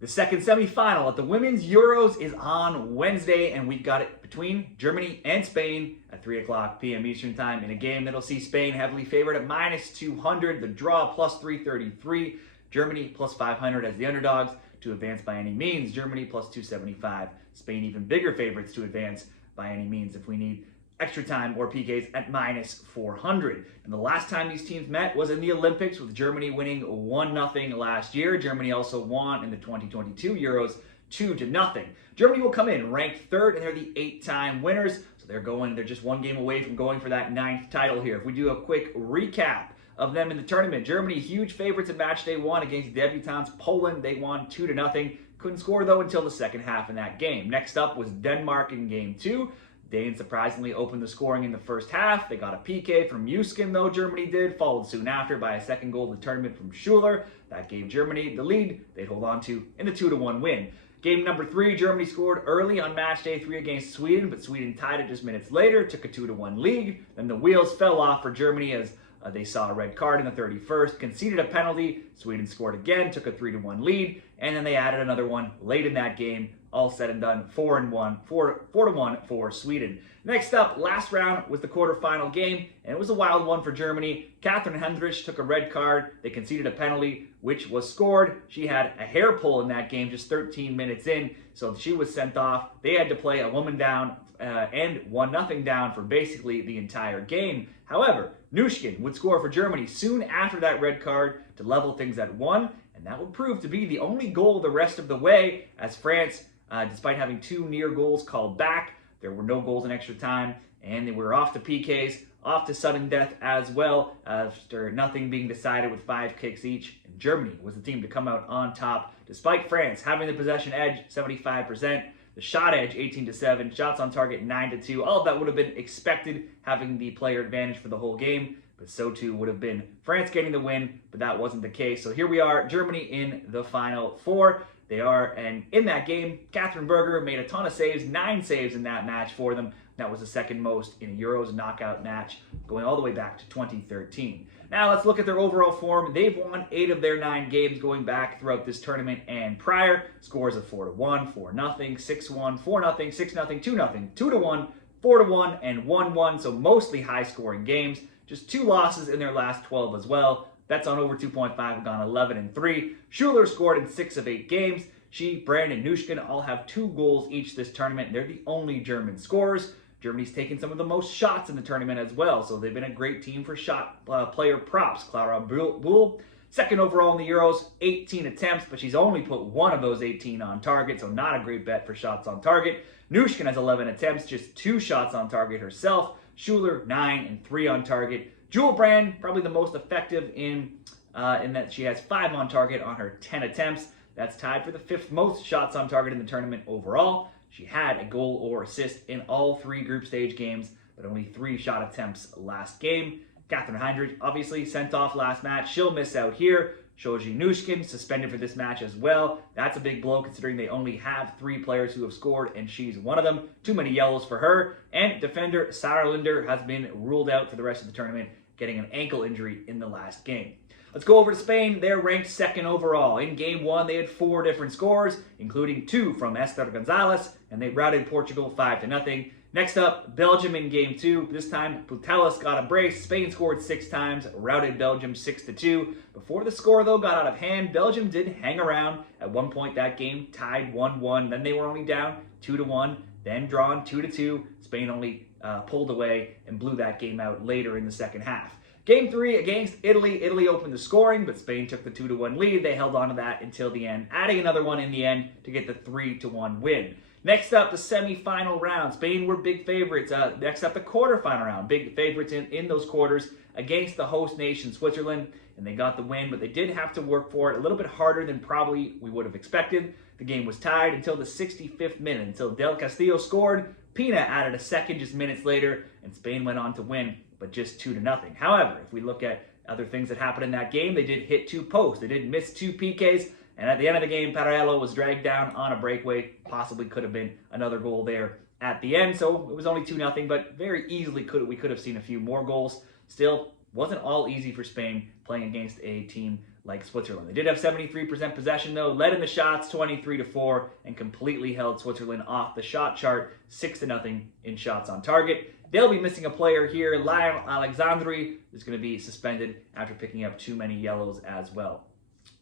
The second semifinal at the Women's Euros is on Wednesday, and we've got it between Germany and Spain at 3 o'clock p.m. Eastern Time in a game that'll see Spain heavily favored at -200, the draw plus 333, Germany plus 500 as the underdogs to advance by any means, Germany plus 275, Spain even bigger favorites to advance by any means if we need extra time or PKs at -400. And the last time these teams met was in the Olympics, with Germany winning 1-0 last year. Germany also won in the 2022 Euros 2-0. Germany will come in ranked third, and they're the 8-time winners. So they're just one game away from going for that 9th title here. If we do a quick recap of them in the tournament, Germany huge favorites in match day 1 against debutantes Poland. They won 2-0. Couldn't score though until the second half in that game. Next up was Denmark in game 2. Danes surprisingly opened the scoring in the first half. They got a PK from Muskin, though, Germany did, followed soon after by a second goal of the tournament from Schuler. That gave Germany the lead they'd hold on to in the 2-1 win. Game number 3, Germany scored early on match day 3 against Sweden, but Sweden tied it just minutes later, took a 2-1 lead. Then the wheels fell off for Germany as they saw a red card in the 31st, conceded a penalty. Sweden scored again, took a 3-1 lead, and then they added another one late in that game. All said and done, 4-1 for Sweden. Next up, last round was the quarterfinal game, and it was a wild one for Germany. Catherine Hendrich took a red card. They conceded a penalty, which was scored. She had a hair pull in that game just 13 minutes in, so she was sent off. They had to play a woman down and 1-0 down for basically the entire game. However, Nushkin would score for Germany soon after that red card to level things at 1, and that would prove to be the only goal the rest of the way, as France, despite having 2 near goals called back, there were no goals in extra time, and they were off to PKs, off to sudden death as well, after nothing being decided with 5 kicks each. And Germany was the team to come out on top, despite France having the possession edge, 75%, the shot edge, 18-7, shots on target, 9-2. All of that would have been expected, having the player advantage for the whole game, but so too would have been France getting the win, but that wasn't the case. So here we are, Germany in the Final Four. They are, and in that game, Catherine Berger made a ton of saves, 9 saves in that match for them. That was the second most in a Euros knockout match, going all the way back to 2013. Now let's look at their overall form. They've won 8 of their 9 games going back throughout this tournament and prior. Scores of 4-1, 4-0, 6-1, 4-0, 6-0, 2-0, 2-1, 4-1, and 1-1. So mostly high-scoring games. Just 2 losses in their last 12 as well. That's on over 2.5, have gone 11-3. Schuler scored in 6 of 8 games. She, Brand, and Nushkin all have 2 goals each this tournament. They're the only German scorers. Germany's taken some of the most shots in the tournament as well, so they've been a great team for shot player props. Clara Buhl, second overall in the Euros, 18 attempts, but she's only put 1 of those 18 on target, so not a great bet for shots on target. Nushkin has 11 attempts, just 2 shots on target herself. Schuler, 9 and 3 on target. Jewel Brand, probably the most effective in that she has 5 on target on her 10 attempts. That's tied for the 5th most shots on target in the tournament overall. She had a goal or assist in all 3 group stage games, but only 3 shot attempts last game. Catherine Heinrich, obviously sent off last match. She'll miss out here. Shoji Nushkin suspended for this match as well. That's a big blow considering they only have 3 players who have scored, and she's one of them. Too many yellows for her. And defender Sarah Linder has been ruled out for the rest of the tournament, getting an ankle injury in the last game. Let's go over to Spain. They're ranked 2nd overall. In game 1, they had 4 different scores, including 2 from Esther Gonzalez, and they routed Portugal 5-0. Next up, Belgium in game 2. This time, Putellas got a brace. Spain scored 6 times, routed Belgium 6-2. Before the score, though, got out of hand, Belgium did hang around. At one point, that game tied 1-1. Then they were only down 2-1, then drawn 2-2. Spain only pulled away and blew that game out later in the second half. Game 3 against Italy. Italy opened the scoring, but Spain took the 2-1 lead. They held on to that until the end, adding another one in the end to get the 3-1 win. Next up, the semi-final round. Spain were big favorites. Next up, the quarterfinal round. Big favorites in those quarters against the host nation, Switzerland, and they got the win, but they did have to work for it a little bit harder than probably we would have expected. The game was tied until the 65th minute, until Del Castillo scored. Pina added a second just minutes later, and Spain went on to win, but just 2-0. However, if we look at other things that happened in that game, they did hit 2 posts. They did miss 2 PKs, and at the end of the game, Parello was dragged down on a breakaway. Possibly could have been another goal there at the end, so it was only 2-0, but very easily we could have seen a few more goals. Still, wasn't all easy for Spain playing against a team like Switzerland. They did have 73% possession though, led in the shots 23-4, and completely held Switzerland off the shot chart 6-0 in shots on target. They'll be missing a player here. Lionel Alexandri is going to be suspended after picking up too many yellows as well.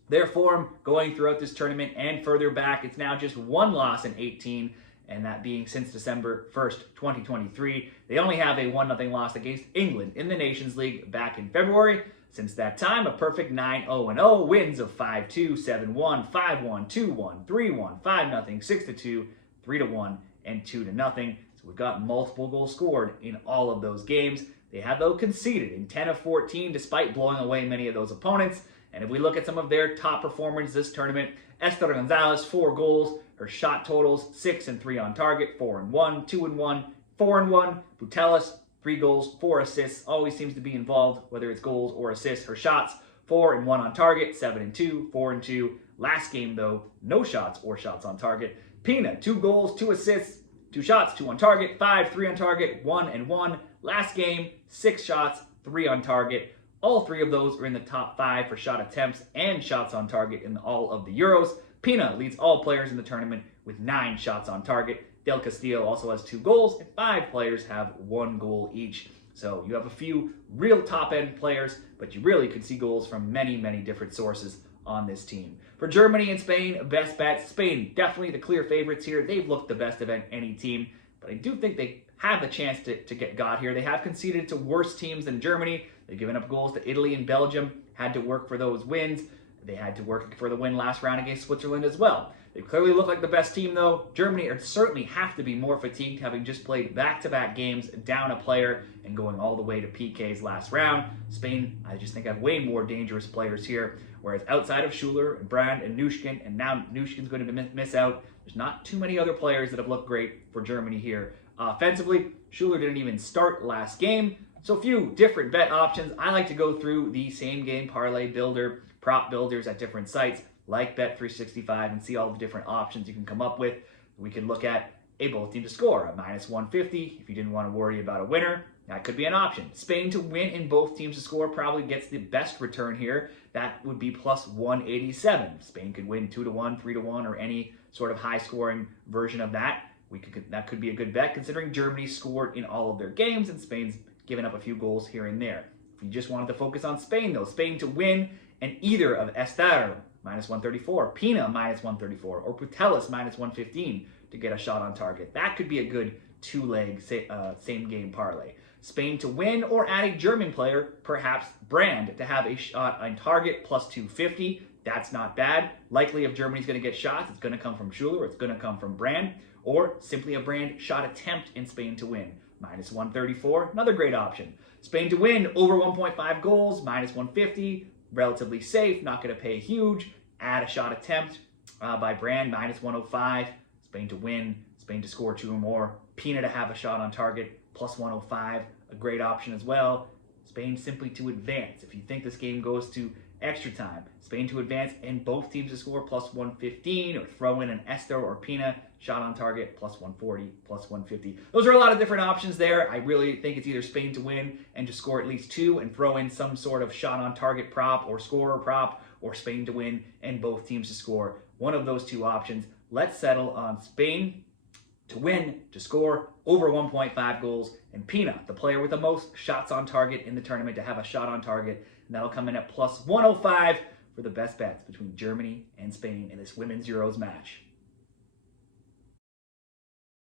Their form going throughout this tournament and further back, it's now just one loss in 18, and that being since December 1st, 2023. They only have a 1-0 loss against England in the Nations League back in February. Since that time, a perfect 9-0-0, wins of 5-2, 7-1, 5-1, 2-1, 3-1, 5-0, 6-2, 3-1, and 2-0. So we've got multiple goals scored in all of those games. They have, though, conceded in 10 of 14, despite blowing away many of those opponents. And if we look at some of their top performers this tournament, Esther Gonzalez, 4 goals. Her shot totals, 6 and 3 on target, 4 and 1, 2 and 1, 4 and 1. Putellas, 3 goals, 4 assists, always seems to be involved, whether it's goals or assists. Her shots, 4 and 1 on target, 7 and 2, 4 and 2. Last game, though, no shots or shots on target. Pina, 2 goals, 2 assists, 2 shots, 2 on target, 5, 3 on target, 1 and 1. Last game, 6 shots, 3 on target. All 3 of those are in the top 5 for shot attempts and shots on target in all of the Euros. Pina leads all players in the tournament with 9 shots on target. Del Castillo also has 2 goals, and 5 players have 1 goal each. So you have a few real top-end players, but you really could see goals from many, many different sources on this team. For Germany and Spain, best bets. Spain, definitely the clear favorites here. They've looked the best of any team, but I do think they have a chance to get got here. They have conceded to worse teams than Germany. They've given up goals to Italy and Belgium, had to work for those wins. They had to work for the win last round against Switzerland as well. They clearly look like the best team, though. Germany certainly have to be more fatigued, having just played back-to-back games, down a player, and going all the way to PKs last round. Spain, I just think, have way more dangerous players here, whereas outside of Schuler and Brand and Nushkin, and now Nushkin's going to miss out, there's not too many other players that have looked great for Germany here. Offensively, Schuler didn't even start last game, so a few different bet options. I like to go through the same game parlay builder, prop builders at different sites like Bet365 and see all the different options you can come up with. We can look at a both team to score, a -150. If you didn't want to worry about a winner, that could be an option. Spain to win in both teams to score probably gets the best return here. That would be +187. Spain could win 2-1, 3-1, or any sort of high-scoring version of that. That could be a good bet considering Germany scored in all of their games and Spain's given up a few goals here and there. If you just wanted to focus on Spain, though, Spain to win and either of Esther, -134, Pina, -134, or Putellas, -115 to get a shot on target. That could be a good 2-leg same-game parlay. Spain to win or add a German player, perhaps Brand, to have a shot on target, +250. That's not bad. Likely if Germany's going to get shots, it's going to come from Schuler, it's going to come from Brand, or simply a Brand shot attempt in Spain to win. -134, another great option. Spain to win, over 1.5 goals, -150, relatively safe, not going to pay huge. Add a shot attempt by Brand, -105. Spain to win, Spain to score 2 or more. Pina to have a shot on target, +105, a great option as well. Spain simply to advance. If you think this game goes to extra time, Spain to advance and both teams to score, +115, or throw in an Esther or Pina shot on target, +140, +150. Those are a lot of different options there. I really think it's either Spain to win and to score at least 2 and throw in some sort of shot on target prop or scorer prop, or Spain to win and both teams to score. One of those 2 options. Let's settle on Spain to win, to score over 1.5 goals, and Pina, the player with the most shots on target in the tournament, to have a shot on target, and that'll come in at +105 for the best bets between Germany and Spain in this Women's Euros match.